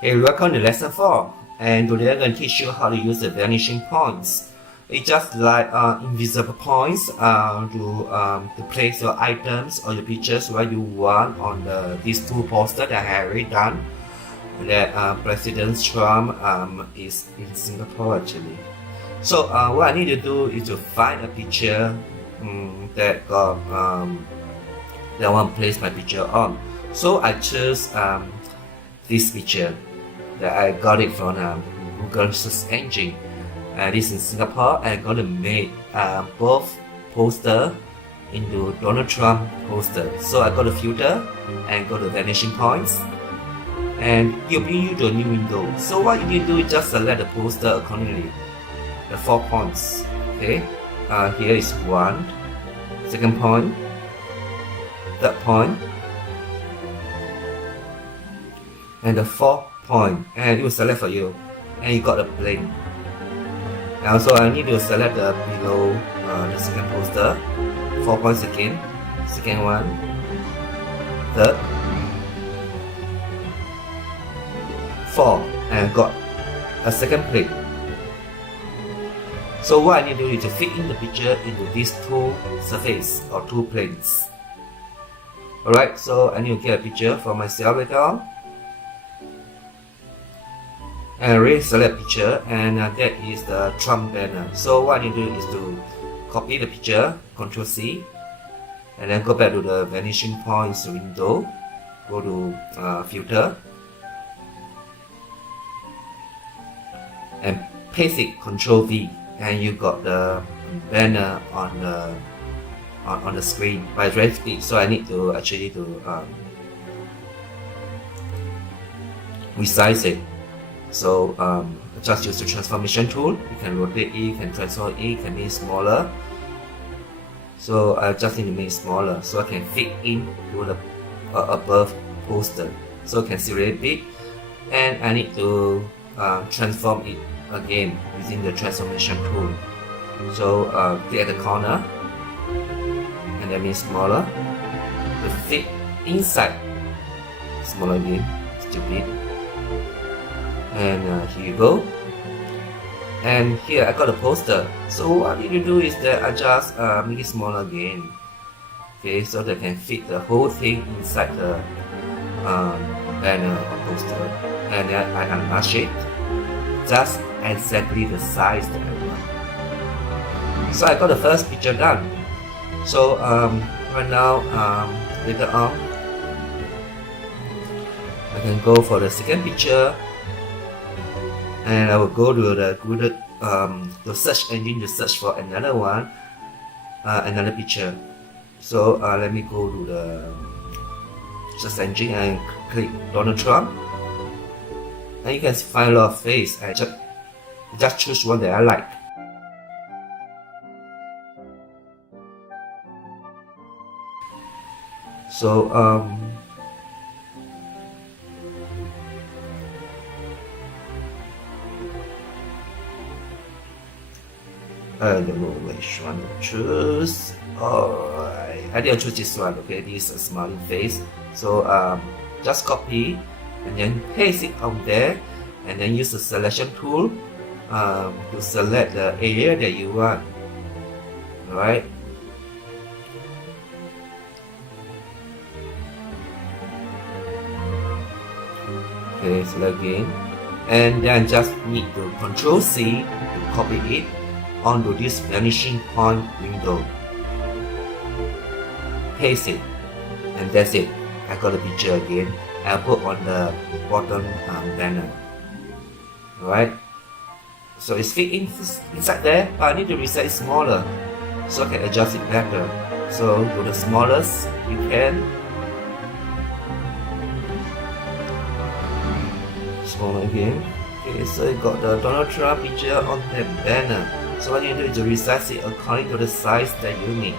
Hey, welcome to lesson 4, and today I'm going to teach you how to use the vanishing points. It's just like invisible points to place your items or your pictures where you want on these two posters that I have already done. That President Trump is in Singapore actually. So what I need to do is to find a picture that I want to place my picture on. So I choose this picture that I got it from Google search engine. This in Singapore. I'm gonna make both poster into Donald Trump poster. So I go to filter and go to vanishing points, and you'll bring you to a new window. So what you need to do is just select the poster accordingly. The 4 points. Okay. Here is 1, second point, third point, and the 4th point, and it will select for you, and you got a plane. And also I need to select the below the second poster, 4 points again, second one, third, 4, and got a second plane. So what I need to do is to fit in the picture into these 2 surfaces or 2 planes. Alright, so I need to get a picture for myself later on. And already select picture, and that is the Trump banner. So what I need to do is to copy the picture, Ctrl C, and then go back to the vanishing points window, go to filter, and paste it, Ctrl V, and you got the banner on the screen by very speed. So I need to actually resize it. So just use the transformation tool. You can rotate it, you can transform it, you can make it smaller. So I just need to make it smaller so I can fit in to the above poster. So you can see really big, and I need to transform it again using the transformation tool. So click at the corner and then make it smaller. To fit inside, smaller again, still big. And here you go. And here I got a poster. So what I need to do is that I just make it smaller again. Okay, so that I can fit the whole thing inside the banner or poster. And then I enlarge it just exactly the size that I want. So I got the first picture done. So right now later on I can go for the second picture, and I will go to the Google the search engine to search for another one, another picture. So let me go to the search engine and click Donald Trump, and you can find a lot of face. I just choose one that I like. So I don't know which one to choose. Alright, I didn't choose this one. Okay, this is a smiling face. So just copy and then paste it on there, and then use the selection tool to select the area that you want. Alright. Okay, select again, and then just need to Ctrl C to copy it onto this vanishing point window. Paste it, and that's it. I got the picture again. I'll put on the bottom banner. Alright, so it's fit inside there, but I need to resize it smaller so I can adjust it better. So to the smallest you can. Smaller again. Okay, so you got the Donald Trump picture on the banner. So what you do is to resize it according to the size that you need.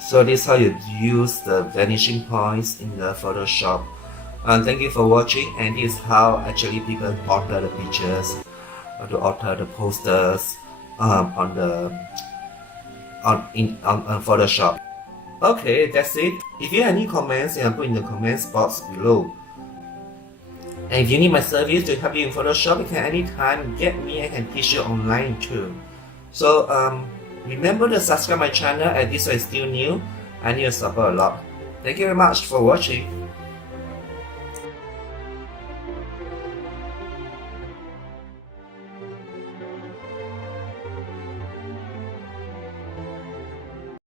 So this is how you use the vanishing points in the Photoshop. Thank you for watching, and this is how actually people alter the pictures, or to alter the posters on Photoshop. Okay, that's it. If you have any comments, you can put in the comments box below. And if you need my service to help you in Photoshop, you can anytime get me. I can teach you online too. So remember to subscribe my channel, and this one is still new. I need your support a lot. Thank you very much for watching.